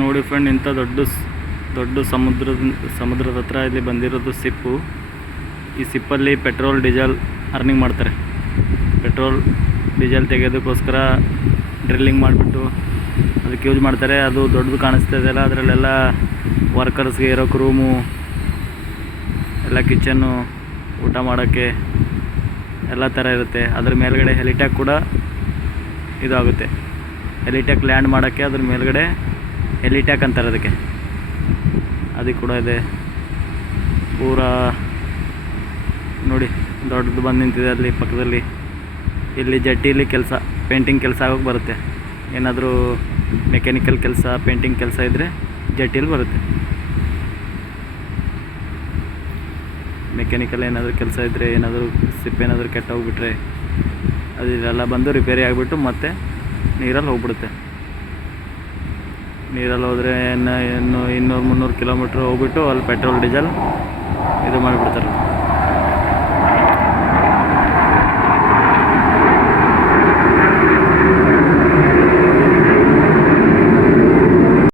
ನೋಡಿ ಫ್ರೆಂಡ್, ಇಂಥ ದೊಡ್ಡ ಸಮುದ್ರದ ಹತ್ರ ಇಲ್ಲಿ ಬಂದಿರೋದು ಸಿಪ್ಪು. ಈ ಸಿಪ್ಪಲ್ಲಿ ಪೆಟ್ರೋಲ್ ಡೀಸೆಲ್ ಅರ್ನಿಂಗ್ ಮಾಡ್ತಾರೆ. ಪೆಟ್ರೋಲ್ ಡೀಸೆಲ್ ತೆಗೆಯೋದಕ್ಕೋಸ್ಕರ ಡ್ರಿಲ್ಲಿಂಗ್ ಮಾಡಿಬಿಟ್ಟು ಅದಕ್ಕೆ ಯೂಸ್ ಮಾಡ್ತಾರೆ. ಅದು ದೊಡ್ಡದು ಕಾಣಿಸ್ತಾ ಇದೆಯಲ್ಲ, ಅದರಲ್ಲೆಲ್ಲ ವರ್ಕರ್ಸ್ಗೆ ಇರೋಕ್ಕೆ ರೂಮು, ಎಲ್ಲ ಕಿಚನ್ನು, ಊಟ ಮಾಡೋಕ್ಕೆ ಎಲ್ಲ ಥರ ಇರುತ್ತೆ. ಅದ್ರ ಮೇಲ್ಗಡೆ ಹೆಲಿಟ್ಯಾಕ್ ಕೂಡ ಇದಾಗುತ್ತೆ. ಹೆಲಿಟ್ಯಾಕ್ ಲ್ಯಾಂಡ್ ಮಾಡೋಕ್ಕೆ ಅದ್ರ ಮೇಲ್ಗಡೆ ಹೆಲಿಟ್ಯಾಕ್ ಅಂತಾರೆ ಅದಕ್ಕೆ ಕೂಡ ಇದೆ. ಪೂರಾ ನೋಡಿ ದೊಡ್ಡದು ಬಂದು ನಿಂತಿದೆ ಅಲ್ಲಿ ಪಕ್ಕದಲ್ಲಿ. ಇಲ್ಲಿ ಜಟ್ಟಿಲಿ ಕೆಲಸ, ಪೇಂಟಿಂಗ್ ಕೆಲಸ ಆಗೋಕ್ಕೆ ಬರುತ್ತೆ. ಏನಾದರೂ ಮೆಕ್ಯಾನಿಕಲ್ ಕೆಲಸ, ಪೇಂಟಿಂಗ್ ಕೆಲಸ ಇದ್ದರೆ ಜಟ್ಟಿಲಿ ಬರುತ್ತೆ. ಮೆಕ್ಯಾನಿಕಲ್ ಏನಾದರೂ ಕೆಲಸ ಇದ್ದರೆ, ಏನಾದರೂ ಸಿಪ್ಪೇನಾದರೂ ಕೆಟ್ಟೋಗ್ಬಿಟ್ರೆ ಅದೆಲ್ಲ ಬಂದು ರಿಪೇರಿ ಆಗಿಬಿಟ್ಟು ಮತ್ತೆ ನೀರಲ್ಲಿ ಹೋಗ್ಬಿಡುತ್ತೆ. ನೀರಲ್ಲಿ ಹೋದರೆ ಇನ್ನು 200-300 ಕಿಲೋಮೀಟ್ರ್ ಹೋಗ್ಬಿಟ್ಟು ಅಲ್ಲಿ ಪೆಟ್ರೋಲ್ ಡೀಸೆಲ್ ಇದು ಮಾಡಿಬಿಡ್ತಾರೆ.